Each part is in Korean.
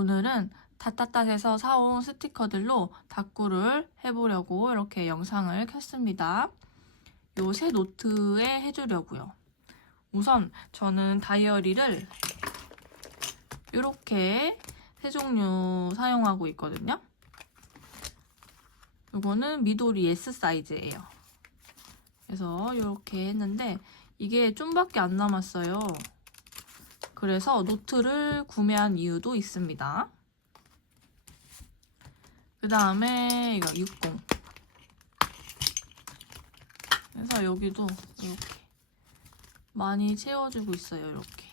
오늘은 다따따에서 사온 스티커들로 다꾸를 해보려고 이렇게 영상을 켰습니다. 요 새 노트에 해주려고요. 우선 저는 다이어리를 이렇게 세 종류 사용하고 있거든요. 이거는 미도리 S 사이즈예요. 그래서 이렇게 했는데 이게 좀밖에 안 남았어요. 그래서 노트를 구매한 이유도 있습니다. 그 다음에 이거 60. 그래서 여기도 이렇게 많이 채워주고 있어요. 이렇게.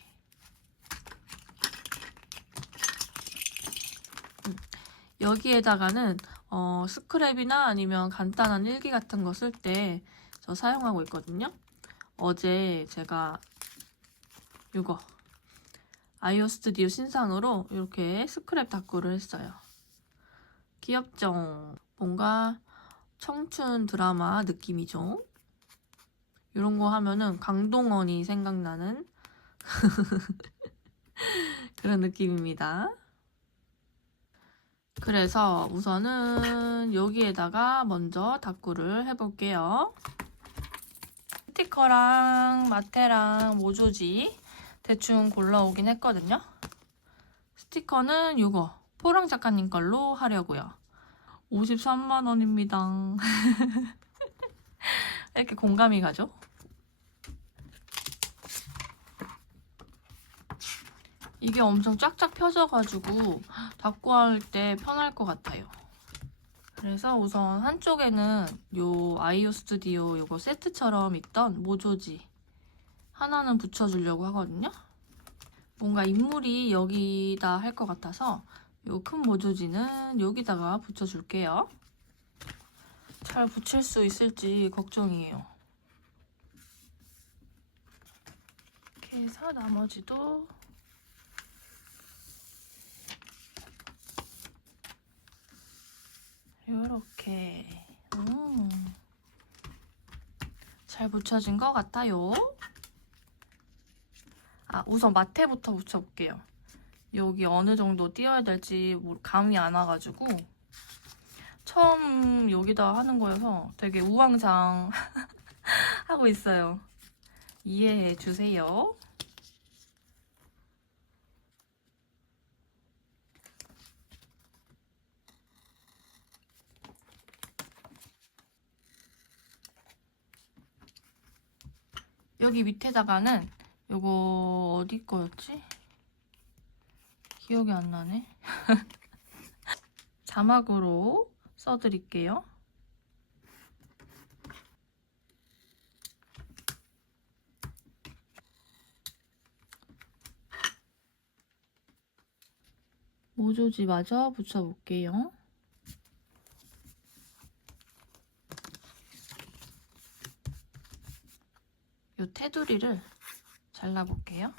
음, 여기에다가는 어, 스크랩이나 아니면 간단한 일기 같은 거 쓸 때 저 사용하고 있거든요. 어제 제가 이거 아이오 스튜디오 신상으로 이렇게 스크랩 다꾸를 했어요. 귀엽죠? 뭔가 청춘 드라마 느낌이죠? 이런 거 하면은 강동원이 생각나는 그런 느낌입니다. 그래서 우선은 여기에다가 먼저 다꾸를 해볼게요. 스티커랑 마테랑 모조지 대충 골라오긴 했거든요. 스티커는 이거 포랑 작가님 걸로 하려고요. 53만 원입니다. 이렇게 공감이 가죠? 이게 엄청 쫙쫙 펴져가지고 닦고 할 때 편할 것 같아요. 그래서 우선 한쪽에는 요 아이오 스튜디오 요거 세트처럼 있던 모조지 하나는 붙여주려고 하거든요. 뭔가 인물이 여기다 할 것 같아서 요 큰 모조지는 여기다가 붙여줄게요. 잘 붙일 수 있을지 걱정이에요. 이렇게 해서 나머지도 요렇게 음. 잘 붙여진 것 같아요. 아, 우선 마테부터 붙여볼게요. 여기 어느 정도 띄워야 될지 뭐 감이 안 와가지고 처음 여기다 하는 거여서 되게 우왕좌왕 하고 있어요. 이해해 주세요. 여기 밑에다가는 요거 어디 거였지? 기억이 안 나네. 자막으로 써드릴게요. 모조지 마저 붙여볼게요. 요 테두리를 잘라볼게요.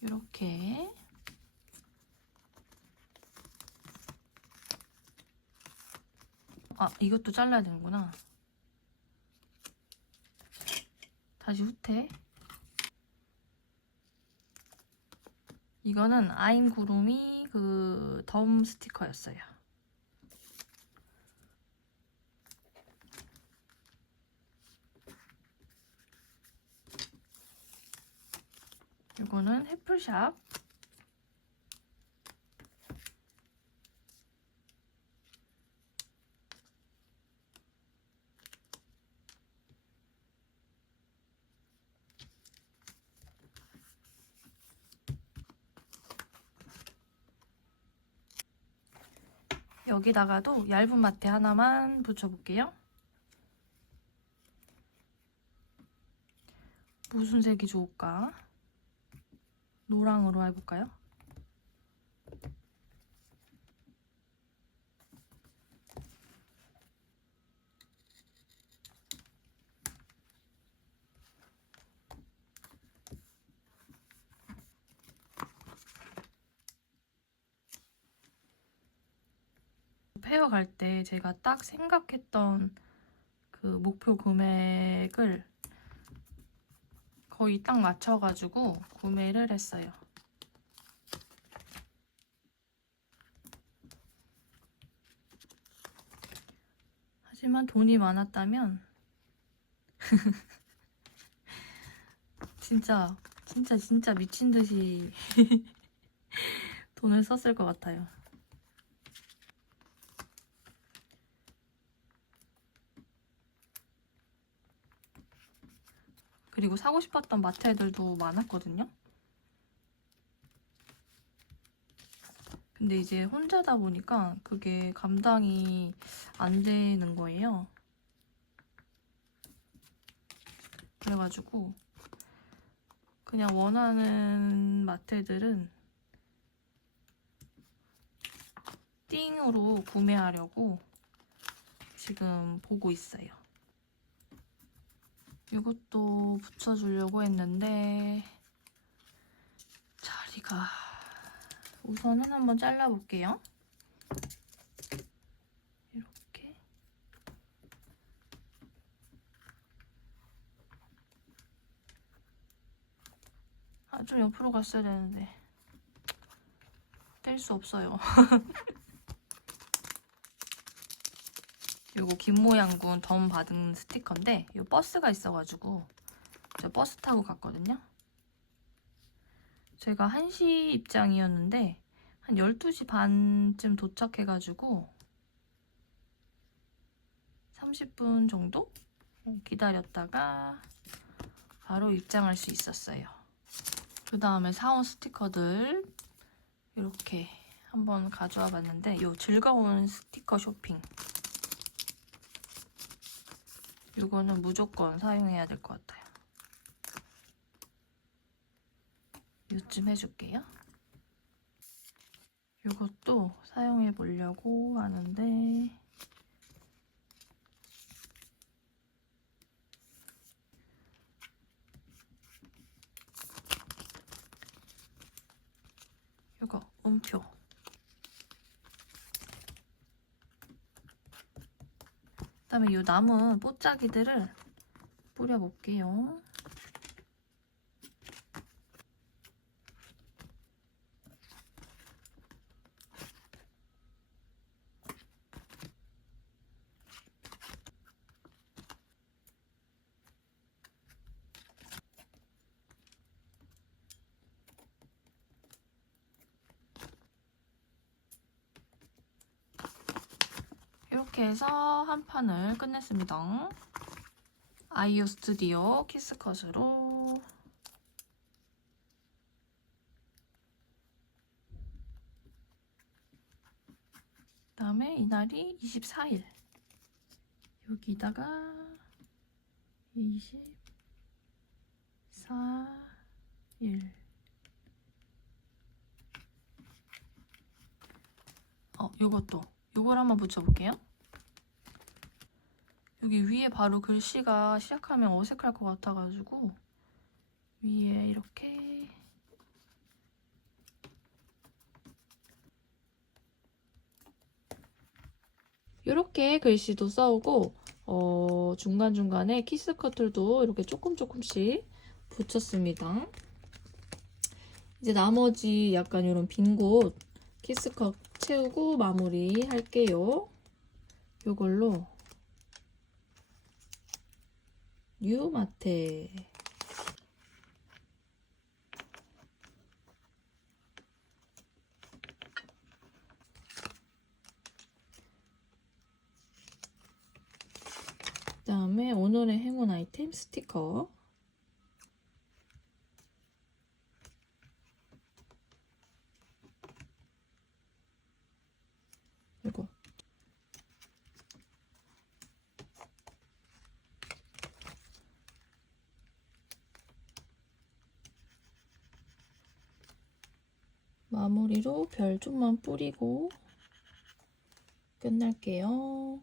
이렇게. 아 이것도 잘라야 되는구나. 다시 후퇴. 이거는 아임 구름이 그 덤 스티커였어요. 이거는 해플샵 여기다가도 얇은 마테 하나만 붙여볼게요. 무슨 색이 좋을까? 노랑으로 해볼까요? 제가 딱 생각했던 그 목표 금액을 거의 딱 맞춰가지고 구매를 했어요. 하지만 돈이 많았다면 진짜 진짜 진짜 미친 듯이 돈을 썼을 것 같아요. 그리고 사고 싶었던 마트들도 많았거든요. 근데 이제 혼자다 보니까 그게 감당이 안 되는 거예요. 그래가지고 그냥 원하는 마트들은 띵으로 구매하려고 지금 보고 있어요. 이것도 붙여주려고 했는데 자리가 우선은 한번 잘라볼게요. 이렇게 아, 좀 옆으로 갔어야 되는데 뗄 수 없어요. 요거 김모양군 덤 받은 스티커인데 요 버스가 있어가지고 저 버스 타고 갔거든요. 제가 1시 입장이었는데 한 12시 반쯤 도착해가지고 30분 정도 기다렸다가 바로 입장할 수 있었어요. 그 다음에 사온 스티커들 이렇게 한번 가져와 봤는데 요 즐거운 스티커 쇼핑 이거는 무조건 사용해야 될 것 같아요. 요쯤 해줄게요. 이것도 사용해 보려고 하는데 이거 음표 그다음에 이 남은 뽀짜기들을 뿌려 볼게요. 해서 한 판을 끝냈습니다. 아이유 스튜디오 키스컷으로 그다음에 이날이 24일 여기다가 24일 어 요것도 요걸 한번 붙여볼게요. 여기 위에 바로 글씨가 시작하면 어색할 것 같아가지고 위에 이렇게 이렇게 글씨도 써오고 어, 중간중간에 키스 커틀도 이렇게 조금 조금씩 붙였습니다. 이제 나머지 약간 이런 빈 곳 키스컷 채우고 마무리 할게요. 이걸로 뉴마테. 그 다음에 오늘의 행운 아이템 스티커 이거 마무리로 별 좀만 뿌리고 끝낼게요.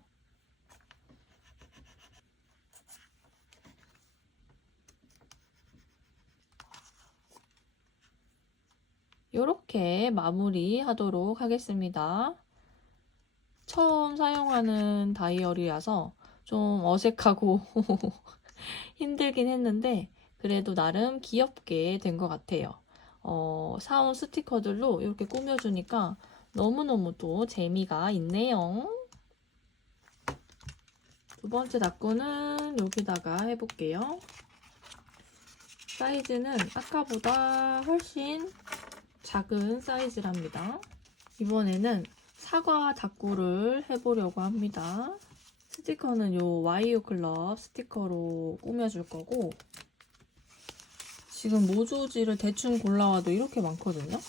이렇게 마무리 하도록 하겠습니다. 처음 사용하는 다이어리라서 좀 어색하고 힘들긴 했는데 그래도 나름 귀엽게 된 것 같아요. 어, 사온 스티커들로 이렇게 꾸며주니까 너무너무 또 재미가 있네요. 두 번째 닭구는 여기다가 해볼게요. 사이즈는 아까보다 훨씬 작은 사이즈랍니다. 이번에는 사과 닭구를 해보려고 합니다. 스티커는 요 와이오 클럽 스티커로 꾸며줄 거고 지금 모조지를 대충 골라와도 이렇게 많거든요.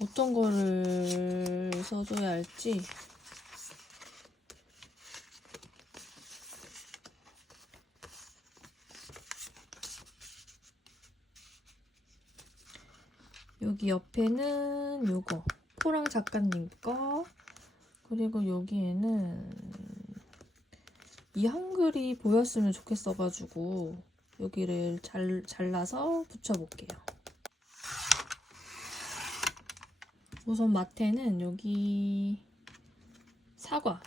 어떤 거를 써줘야 할지. 여기 옆에는 요거 포랑 작가님 거. 그리고 여기에는 이 한글이 보였으면 좋겠어가지고 여기를 잘, 잘라서 붙여볼게요. 우선 마테는 여기 사과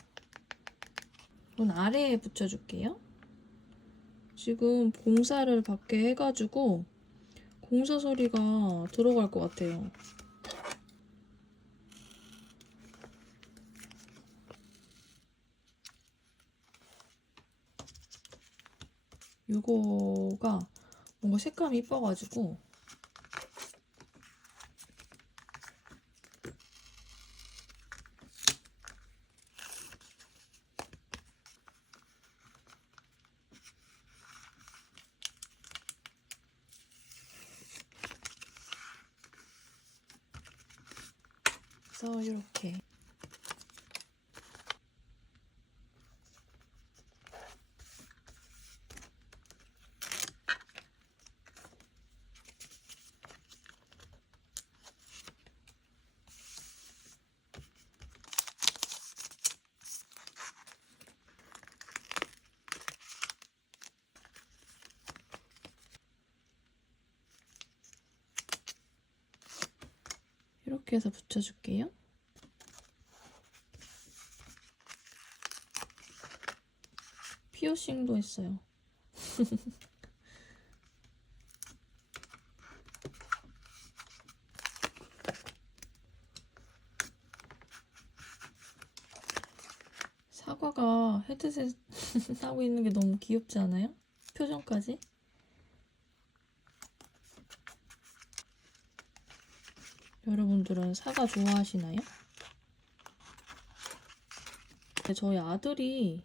눈 아래에 붙여줄게요. 지금 공사를 밖에 해가지고 공사 소리가 들어갈 것 같아요. 이거가 뭔가 색감이 이뻐가지고 그래서 이렇게 이렇게 해서 붙여줄게요. 피어싱도 했어요. 사과가 헤드셋 하고 있는 게 너무 귀엽지 않아요? 표정까지? 여러 분들은 사과 좋아하시나요? 저희 아들이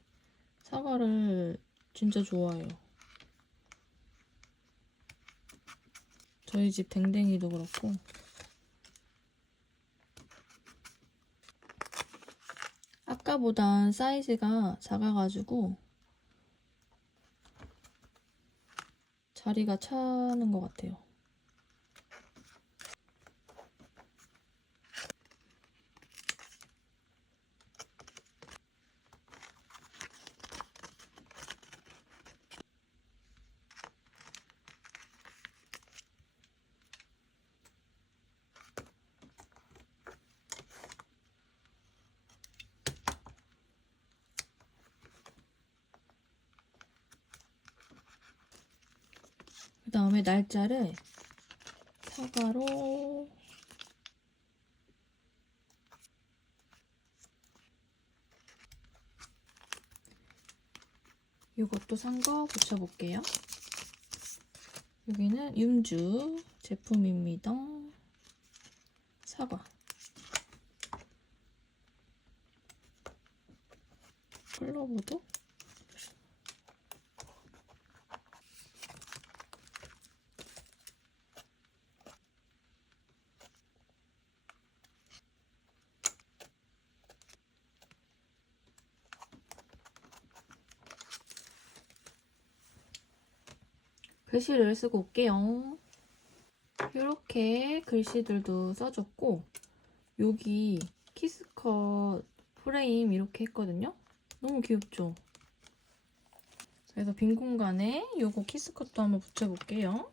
사과를 진짜 좋아해요. 저희 집 댕댕이도 그렇고. 아까보단 사이즈가 작아가지고 자리가 차는 것 같아요. 그 다음에 날짜를 사과로 이것도 산 거 붙여볼게요. 여기는 윤주 제품입니다. 사과. 클로버도 글씨를 쓰고 올게요. 이렇게 글씨들도 써줬고 여기 키스컷 프레임 이렇게 했거든요. 너무 귀엽죠? 그래서 빈 공간에 요거 키스컷도 한번 붙여볼게요.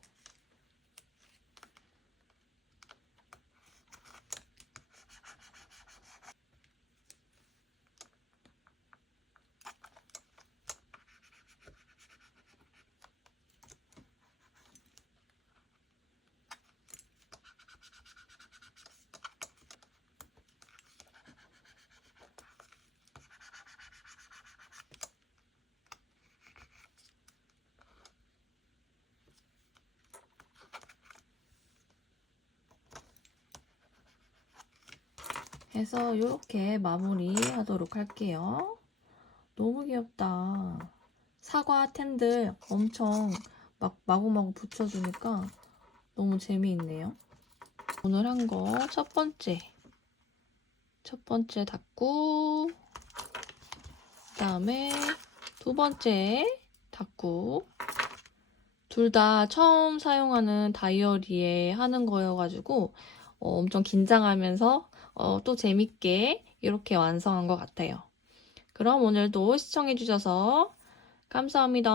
해서 이렇게 마무리 하도록 할게요. 너무 귀엽다. 사과 텐들 엄청 막 마구마구 붙여주니까 너무 재미있네요. 오늘 한 거 첫 번째. 첫 번째 닫고, 그 다음에 두 번째 닫고, 둘 다 처음 사용하는 다이어리에 하는 거여가지고, 어, 엄청 긴장하면서 어, 또 재밌게 이렇게 완성한 것 같아요. 그럼 오늘도 시청해주셔서 감사합니다.